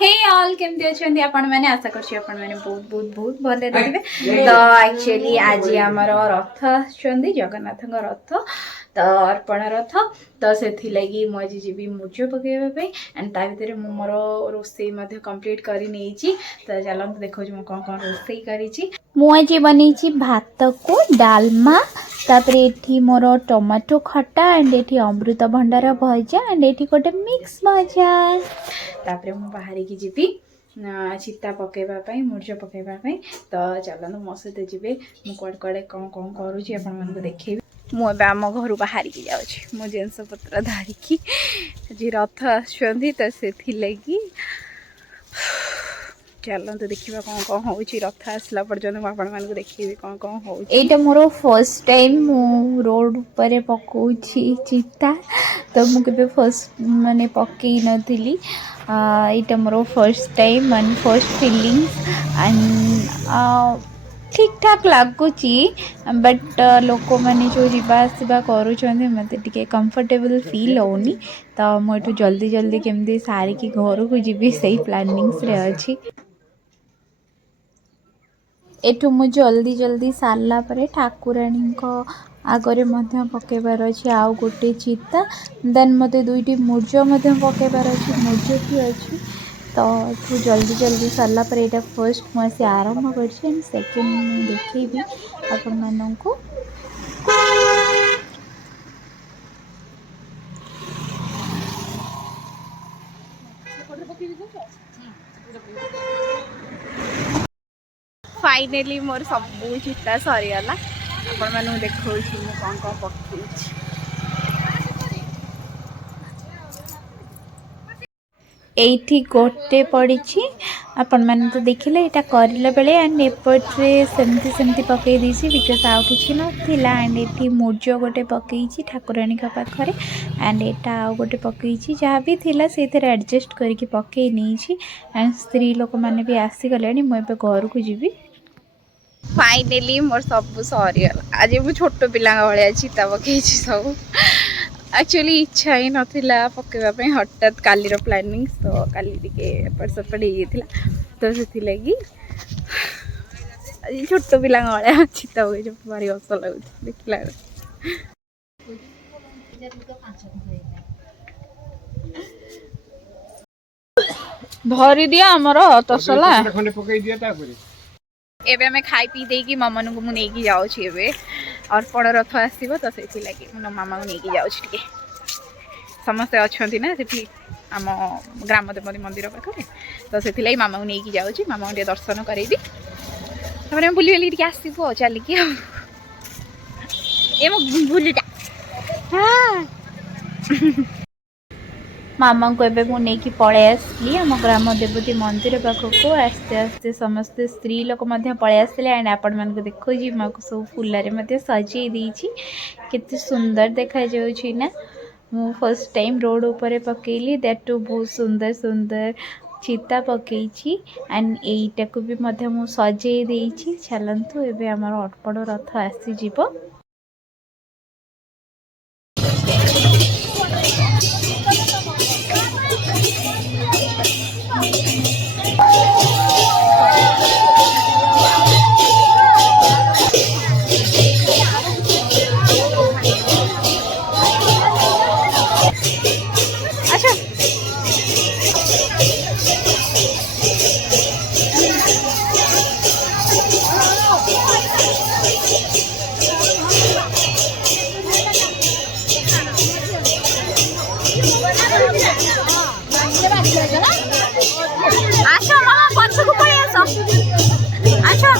हे all केमती अच्छे आपण मैंने आशा करछि आपण मैंने बहुत बहुत बहुत भले रहिबे। तो एक्चुअली आज हमर रथ आछंदी जगन्नाथ रथ तो अर्पण रथ तो से लगी मु आज जीवी मुझ पकेबा पे एंड ता भीतर मु मोर रोसई मध्ये कंप्लीट करी नेछि। तो चलो देखो मु कोन कोन रोसई करिछि। मु आज बनेछि भात को डालमा तापर एठी मोर टमाटो खट्टा एंड एठी अमृत भंडार भजा एंड एठी गोटे मिक्स भजा तापर मु बाहर की जीवी चिता पकेबा मुर्ज पकेबा तो चलना मो सहित जी मुझे कड़े कड़े कौन कौन करुँची आपको देखेबी। मुझे आम घर बाहर की जाऊँ मो जिनस पत्र धरिकी आज रथ आसुँच तो से लगी चलते देखा कौन कौन हो रथ आसला पर्यटन मुझे देखी कौन कौन हो। यहाँ मोर फर्स्ट टाइम मु रोड पर पकाउछि चिता तो मुझे फर्स्ट माने पकई नथिली यहाँ मोर first time and first feelings and ठीक ठाक लगुच बट लोक मैंने जो जावासवा करुँच मत कंफर्टेबल फील होनी तो मुझे जल्दी जल्दी केमती सारिकी घर को जीवी से प्लानिंग्स रे अच्छी। एठू मु जल्दी जल्दी सारला परे ठाकुराणी आगरे मध्य पकेबार अच्छे आउ गोटे चिता देन मते दुईटी मुर्ज मध्य पकेबार अच्छे मुर्ज भी अच्छी तो एठू जल्दी जल्दी सारला परे एटा फर्स्ट मुझे आरंभ कर सेकेंड देखी आपण मानू फाइनली मोर सब चिता सरीगला आपण मानू देखो कौन कौन पकई एठी गोटे पड़ी आपण मैंने तो देखिले यहाँ करला बेले एंड एपट्रे सेमती सेमती पकई देसी बिकज आउ कि नाला एंड एठी मुर्ज गोटे पकई ठाकुराणी पाखरे एंड एटा आउ गोटे पकई जहाँ भी थिला से एडजस्ट करके पकई नहीं एंड स्त्री लोक मैंने भी आसीगले मुझे घर को जीवी। फाइनली मोर सब सरीगला आज मु छोट पिला भाया चिता पकई सब एक्चुअली इच्छा ही नाला पकेवाई हठात काली प्लानिंग तो काली टे एपट सेपट हो तो से लगी छोट पिला भाया चिता पकई भारी हस लगुच देखला धरी दिया आमर तसला एबे हमें खाई पी देकी मामा को मुझे जाऊँगी अर्पण रथ आसो तो से लगे मो मामा को लेकिन जाऊँगी समस्ते अच्छा ना से आम ग्राम देवती मंदिर पाखे तो से लगे मामा को लेकिन जाऊँगी मामा को दर्शन करेबी तापर बुली बुली टे आसबू चलिकी भूल हाँ मामा को एबे मु नहीं पलि आसली आम ग्राम देवती मंदिर पाखक आस्ते आस्ते समस्ते स्त्री लोक पलि आसले एंड आपण मानक देखो जी माँ को सब फुलारे सजाई देछि केते सुंदर देखा जाउछि ना। मु फर्स्ट टाइम रोड ऊपर पकेली दैट टू बहुत सुंदर सुंदर चिता पकई एंड एटा को भी मु सजाई देछि। चलंतु एबे हमर अर्पण रथ आसी जीवो। आशा मामा पछकु पळि आसो आशा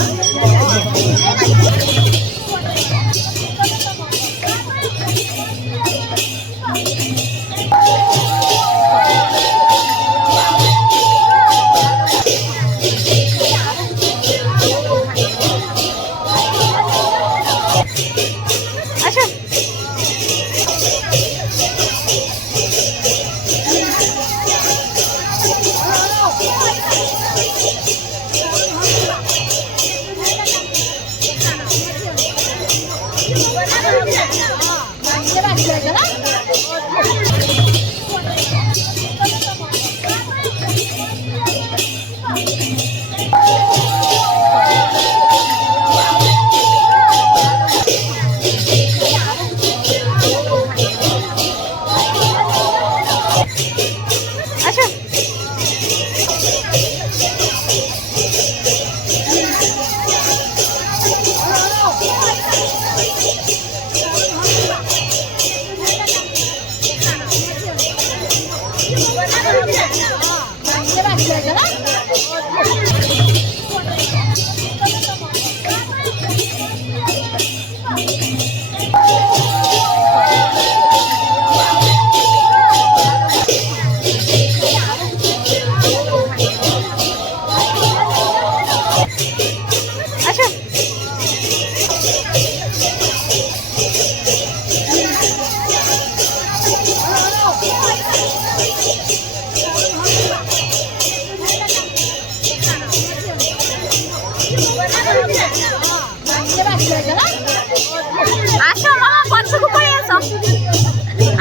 आसो मामा पछकु पळि आसो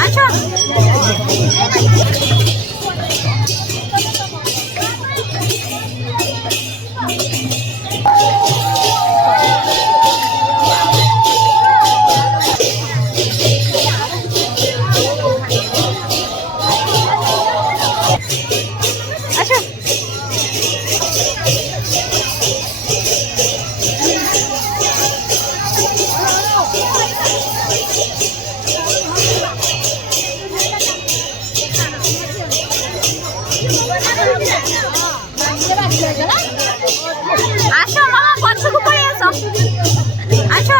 आसो आसो मामा पछकु पळि आसो आसो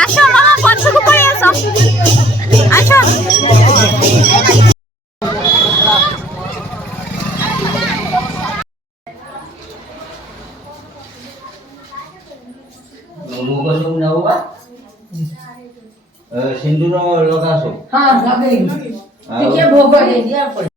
आसो मामा पछकु पळि आसो आसो सिंदूर लगासो हाँ लगेगी देखिए भोग दे दिया पड़े